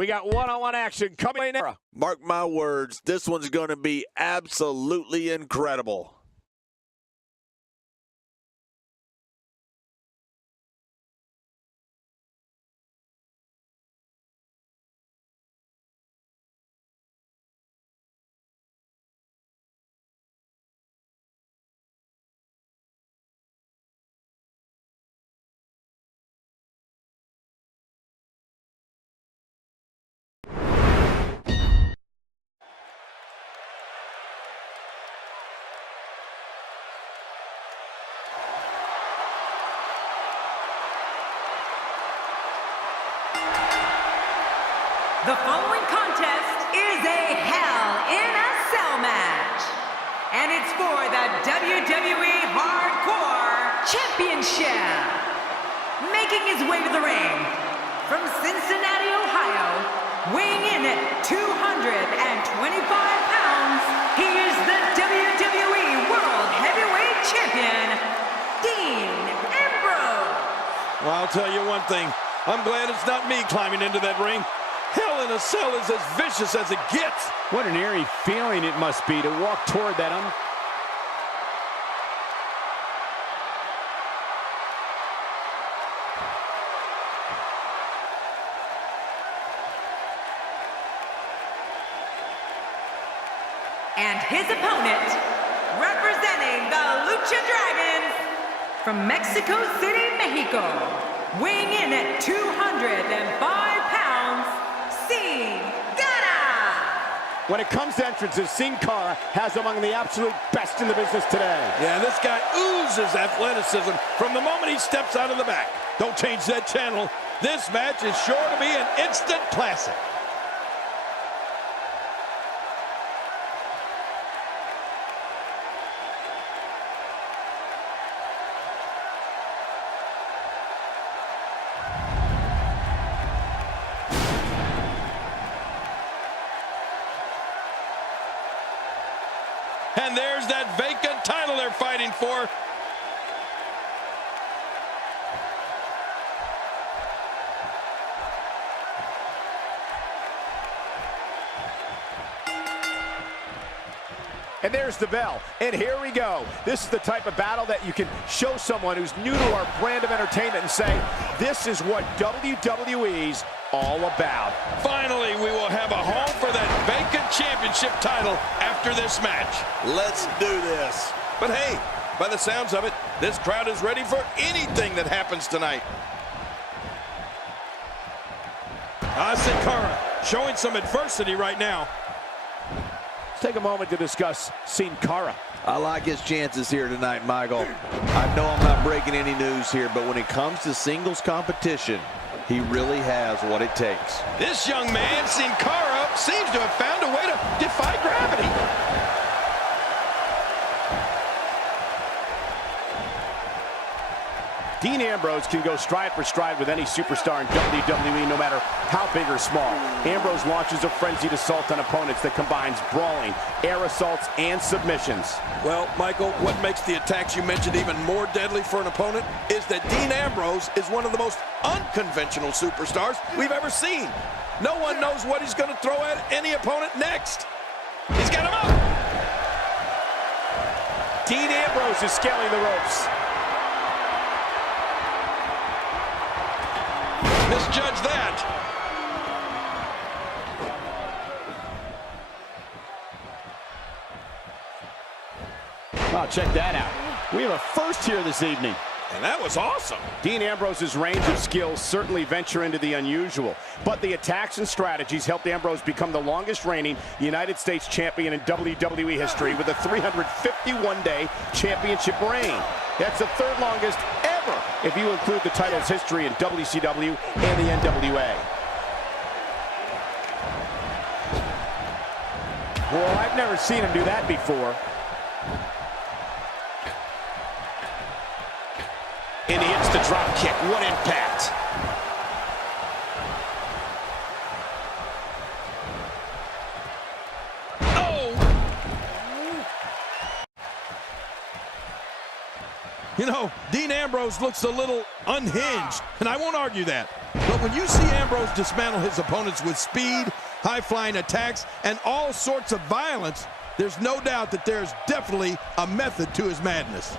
We got one-on-one action coming in. Mark my words, this one's going to be absolutely incredible. The following contest is a Hell in a Cell match, and it's for the WWE Hardcore Championship. Making his way to the ring, from Cincinnati, Ohio, weighing in at 225 pounds, he is the WWE World Heavyweight Champion, Dean Ambrose. Well, I'll tell you one thing. I'm glad it's not me climbing into that ring. Hell in a Cell is as vicious as it gets. What an eerie feeling it must be to walk toward that And his opponent, representing the Lucha Dragons, from Mexico City, Mexico, weighing in at 205 pounds, Sin Cara. When it comes to entrances, Sin Cara has among the absolute best in the business today. Yeah, this guy oozes athleticism from the moment he steps out of the back. Don't change that channel. This match is sure to be an instant classic. And there's that vacant title they're fighting for. And there's the bell. And here we go. This is the type of battle that you can show someone who's new to our brand of entertainment and say, this is what WWE's all about. Finally, we will have a home for that vacant championship title after this match. Let's do this. But hey, by the sounds of it, this crowd is ready for anything that happens tonight. Sin Cara showing some adversity right now. Let's take a moment to discuss Sin Cara. I like his chances here tonight, Michael. I know I'm not breaking any news here, but when it comes to singles competition, he really has what it takes. This young man, Sin Cara, seems to have found a way to defy gravity. Dean Ambrose can go stride for stride with any superstar in WWE, no matter how big or small. Ambrose launches a frenzied assault on opponents that combines brawling, air assaults, and submissions. Well, Michael, what makes the attacks you mentioned even more deadly for an opponent is that Dean Ambrose is one of the most unconventional superstars we've ever seen. No one knows what he's going to throw at any opponent next. He's got him up. Dean Ambrose is scaling the ropes. Misjudge that. Wow, check that out. We have a first here this evening. And that was awesome. Dean Ambrose's range of skills certainly venture into the unusual, but the attacks and strategies helped Ambrose become the longest reigning United States champion in WWE history with a 351-day championship reign. That's the third longest ever if you include the title's history in WCW and the NWA. Well, I've never seen him do that before. And he hits the drop kick. What impact. Oh! You know, Dean Ambrose looks a little unhinged, and I won't argue that. But But when you see Ambrose dismantle his opponents with speed, high-flying attacks, and all sorts of violence, there's no doubt that there's definitely a method to his madness.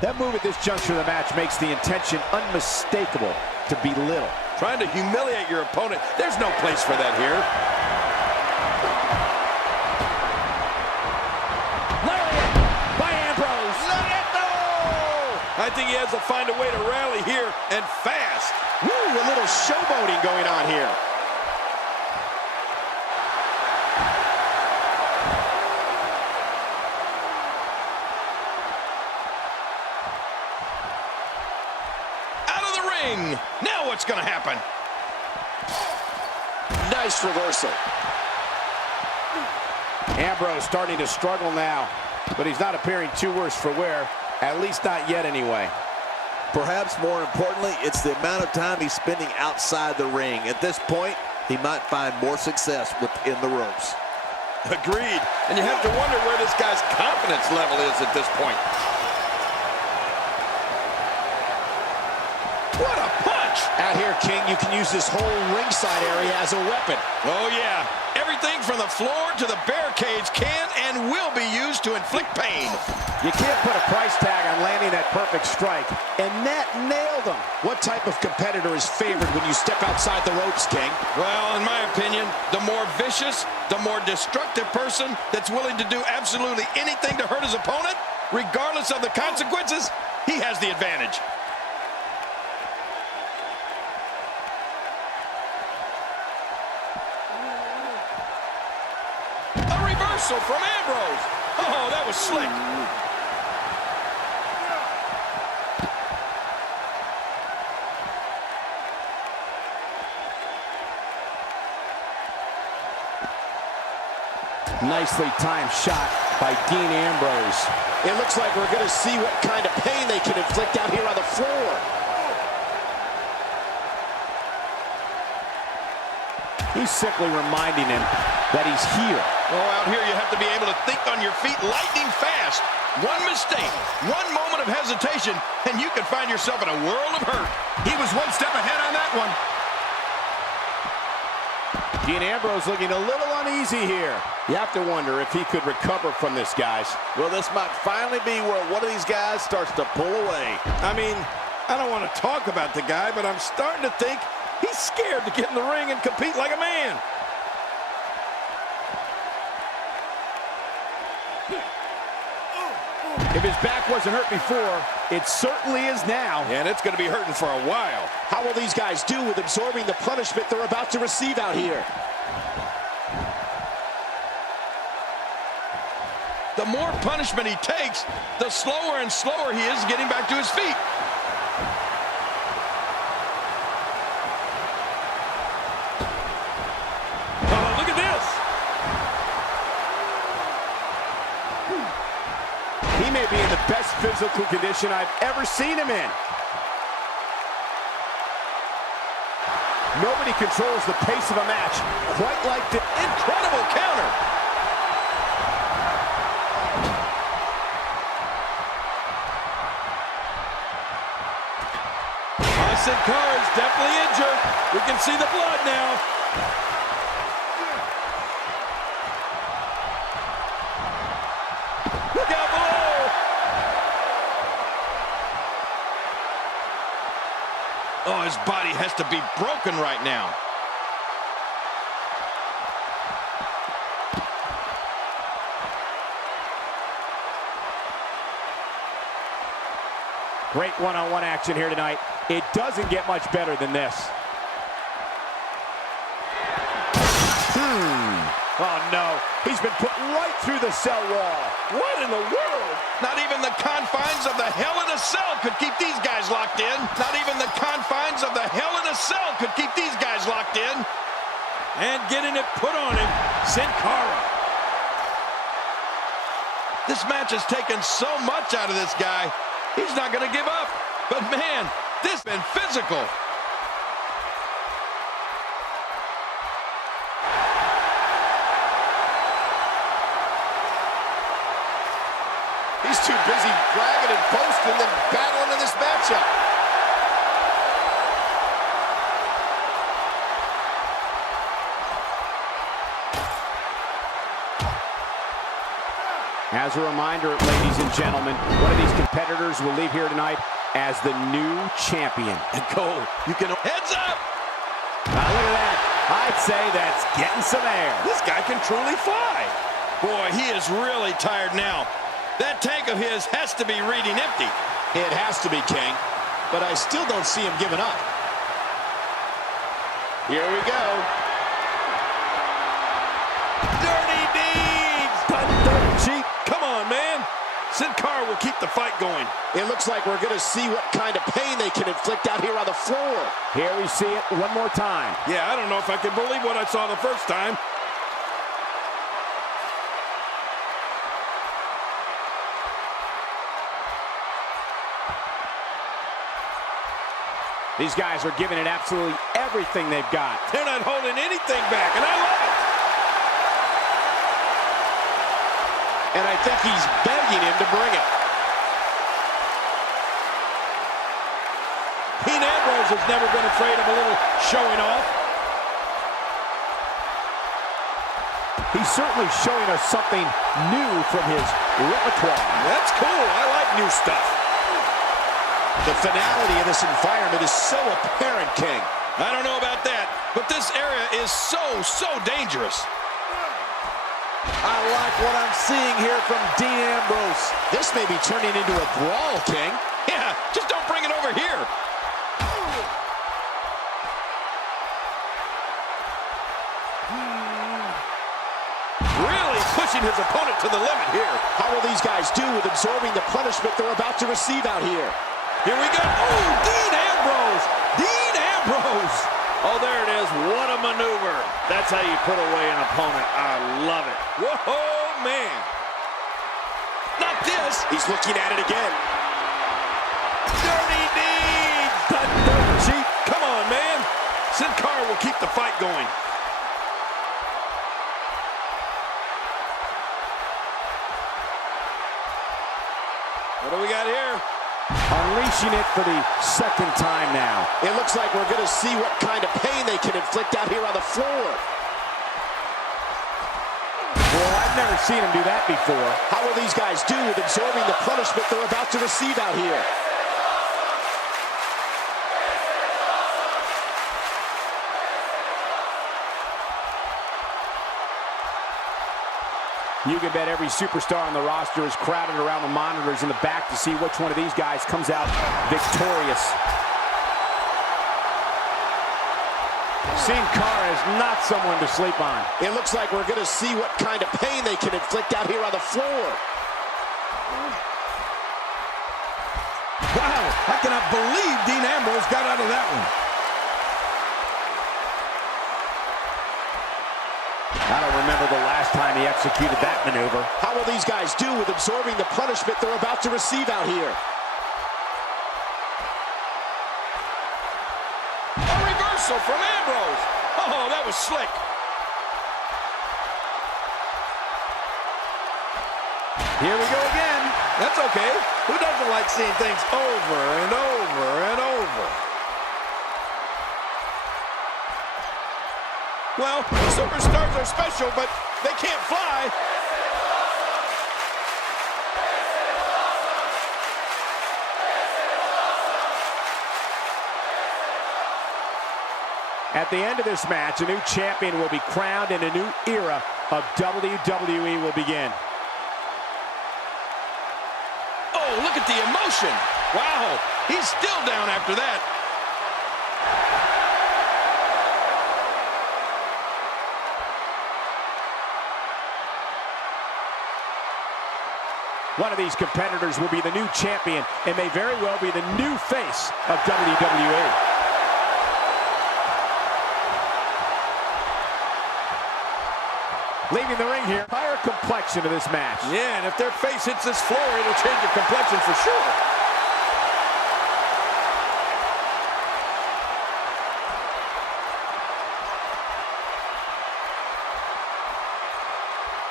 That move at this juncture of the match makes the intention unmistakable to belittle. Trying to humiliate your opponent, there's no place for that here. Lariat by Ambrose. I think he has to find a way to rally here, and fast. Woo, a little showboating going on here. Now what's going to happen? Nice reversal. Ambrose starting to struggle now, but he's not appearing too worse for wear, at least not yet anyway. Perhaps more importantly, it's the amount of time he's spending outside the ring. At this point, he might find more success within the ropes. Agreed. And you have to wonder where this guy's confidence level is at this point. What a punch! Out here, King, you can use this whole ringside area as a weapon. Oh, yeah. Everything from the floor to the barricades can and will be used to inflict pain. You can't put a price tag on landing that perfect strike, and that nailed him. What type of competitor is favored when you step outside the ropes, King? Well, in my opinion, the more vicious, the more destructive person that's willing to do absolutely anything to hurt his opponent, regardless of the consequences, he has the advantage. From Ambrose. Oh, that was slick. Nicely timed shot by Dean Ambrose. It looks like we're going to see what kind of pain they can inflict out here on the floor. He's simply reminding him that he's here. Oh, out here you have to be able to think on your feet lightning fast. One mistake, one moment of hesitation, and you can find yourself in a world of hurt. He was one step ahead on that one. Dean Ambrose looking a little uneasy here. You have to wonder if he could recover from this, guys. Well, this might finally be where one of these guys starts to pull away. I mean, I don't want to talk about the guy, but I'm starting to think he's scared to get in the ring and compete like a man. If his back wasn't hurt before, it certainly is now. And it's going to be hurting for a while. How will these guys do with absorbing the punishment they're about to receive out here? The more punishment he takes, the slower and slower he is getting back to his feet. Oh, look at this. He may be in the best physical condition I've ever seen him in. Nobody controls the pace of a match quite like the Incredible counter. Sin Cara is definitely injured. We can see the blood now. Look out below. Oh, his body has to be broken right now. great one-on-one action here tonight. It doesn't get much better than this. Oh, no. He's been put right through the cell wall. What in the world? Not even the confines of the Hell in a Cell could keep these guys locked in. Not even the confines of the Hell in a Cell could keep these guys locked in. And getting it put on him, Sin Cara. This match has taken so much out of this guy. He's not going to give up. But man, this has been physical. He's too busy bragging and boasting than battling in this matchup. As a reminder, ladies and gentlemen, one of these competitors will leave here tonight as the new champion. And Cole, you can heads up. Now look at that. I'd say that's getting some air. This guy can truly fly. Boy, he is really tired now. That tank of his has to be reading empty. It has to be, King, but I still don't see him giving up. Here we go. Dirty deeds! Dirt cheap. Come on, man. Sin Cara will keep the fight going. It looks like we're going to see what kind of pain they can inflict out here on the floor. Here we see it one more time. Yeah, I don't know if I can believe what I saw the first time. These guys are giving it absolutely everything they've got. They're not holding anything back, and I love it. And I think he's begging him to bring it. Dean Ambrose has never been afraid of a little showing off. He's certainly showing us something new from his repertoire. That's cool. I like new stuff. The finality of this environment is so apparent, King. I don't know about that, but this area is so dangerous. I like what I'm seeing here from Dean Ambrose. This may be turning into a brawl, King. Yeah, just don't bring it over here. Really pushing his opponent to the limit here. How will these guys do with absorbing the punishment they're about to receive out here? Here we go. Oh, Dean Ambrose. Dean Ambrose. Oh, there it is. What a maneuver. That's how you put away an opponent. I love it. Whoa, man. Not this. He's looking at it again. Dirty deeds. Dirt cheap. Come on, man. Sin Cara will keep the fight going. What do we got here? Unleashing it for the second time now. It looks like we're going to see what kind of pain they can inflict out here on the floor. Well, I've never seen him do that before. How will these guys do with absorbing the punishment they're about to receive out here? You can bet every superstar on the roster is crowded around the monitors in the back to see which one of these guys comes out victorious. Sin Cara is not someone to sleep on. It looks like we're going to see what kind of pain they can inflict out here on the floor. Wow, I cannot believe Dean Ambrose got out of that one. I don't remember the last time he executed that maneuver. How will these guys do with absorbing the punishment they're about to receive out here? A reversal from Ambrose. Oh, that was slick. Here we go again. That's okay. Who doesn't like seeing things over and over and over? Well, superstars are special, but they can't fly. At the end of this match, a new champion will be crowned and a new era of WWE will begin. Oh, look at the emotion. Wow, he's still down after that. One of these competitors will be the new champion and may very well be the new face of WWE. Leaving the ring here, higher complexion of this match. Yeah, and if their face hits this floor, it'll change the complexion for sure.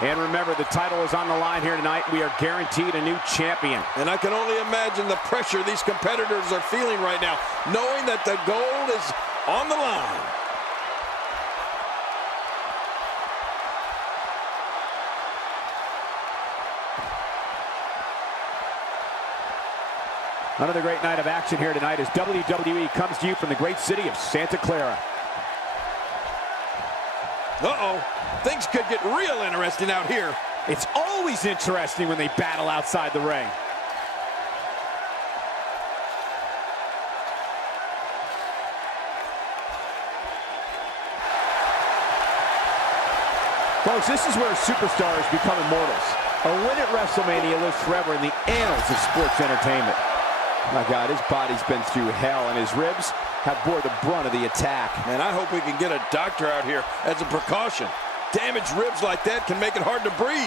And remember, the title is on the line here tonight. We are guaranteed a new champion. And I can only imagine the pressure these competitors are feeling right now, knowing that the gold is on the line. Another great night of action here tonight as WWE comes to you from the great city of Santa Clara. Uh-oh. Things could get real interesting out here. It's always interesting when they battle outside the ring. Folks, this is where superstars become immortals. A win at WrestleMania lives forever in the annals of sports entertainment. My God, his body's been through hell, and his ribs have bore the brunt of the attack. Man, I hope we can get a doctor out here as a precaution. Damaged ribs like that can make it hard to breathe.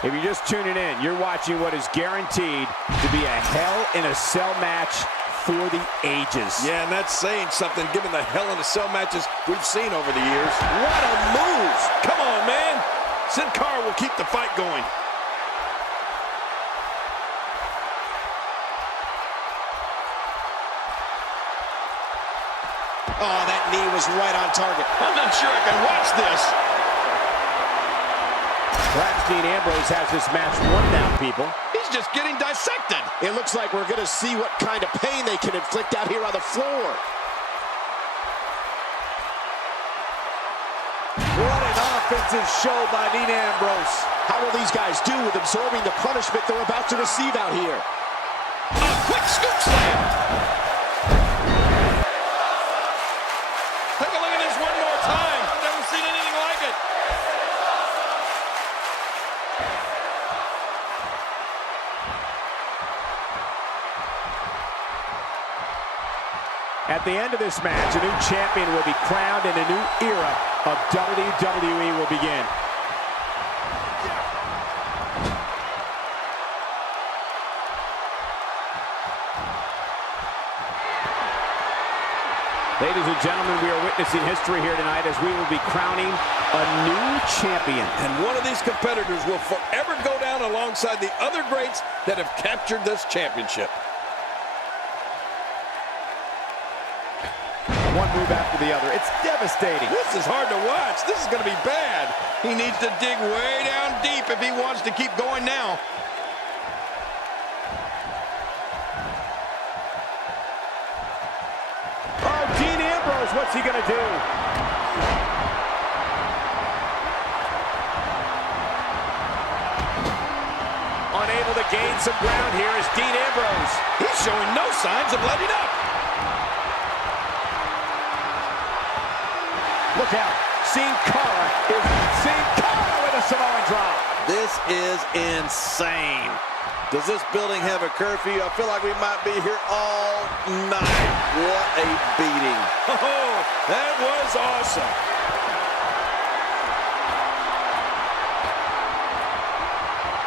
If you're just tuning in, you're watching what is guaranteed to be a Hell in a Cell match for the ages. Yeah, and that's saying something given the Hell in a Cell matches we've seen over the years. What a move! Come on, man! Sin Cara will keep the fight going. Oh, that knee was right on target. I'm not sure I can watch this. Perhaps Dean Ambrose has this match won now, people. He's just getting dissected. It looks like we're going to see what kind of pain they can inflict out here on the floor. What an offensive show by Dean Ambrose. How will these guys do with absorbing the punishment they're about to receive out here? A quick scoop slam. Take a look at this one more time. I've never seen anything like it. At the end of this match, a new champion will be crowned and a new era of WWE will begin. Ladies and gentlemen, we are witnessing history here tonight as we will be crowning a new champion. And one of these competitors will forever go down alongside the other greats that have captured this championship. One move after the other. It's devastating. This is hard to watch. This is going to be bad. He needs to dig way down deep if he wants to keep going now. Oh, Dean Ambrose, what's he going to do? Unable to gain some ground here is Dean Ambrose. He's showing no signs of letting up. Look out. Sin Cara with a Samoan drop. This is insane. Does this building have a curfew? I feel like we might be here all night. What a beating. Oh, that was awesome.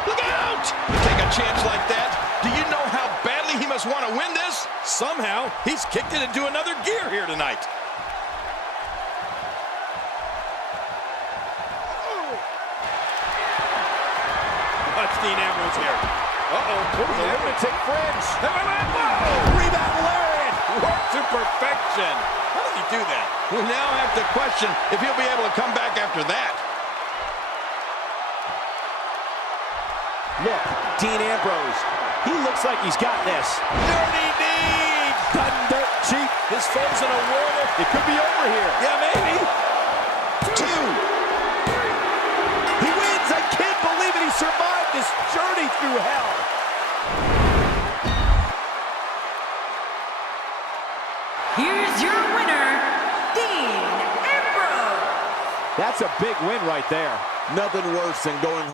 Look out! You take a chance like that. Do you know how badly he must want to win this? Somehow, he's kicked it into another gear here tonight. Watch Dean Ambrose here. Uh-oh. The lunatic fringe. Whoa! Rebound lariat. Work to perfection. How did he do that? We now have to question if he'll be able to come back after that. Look, Dean Ambrose. He looks like he's got this. Dirty deed. Done dirt cheap. His foe's in a whirl. It could be over here. Yeah, maybe. 2. He wins. I can't believe it. He survived this journey through hell. Here's your winner, Dean Ambrose. That's a big win right there. Nothing worse than going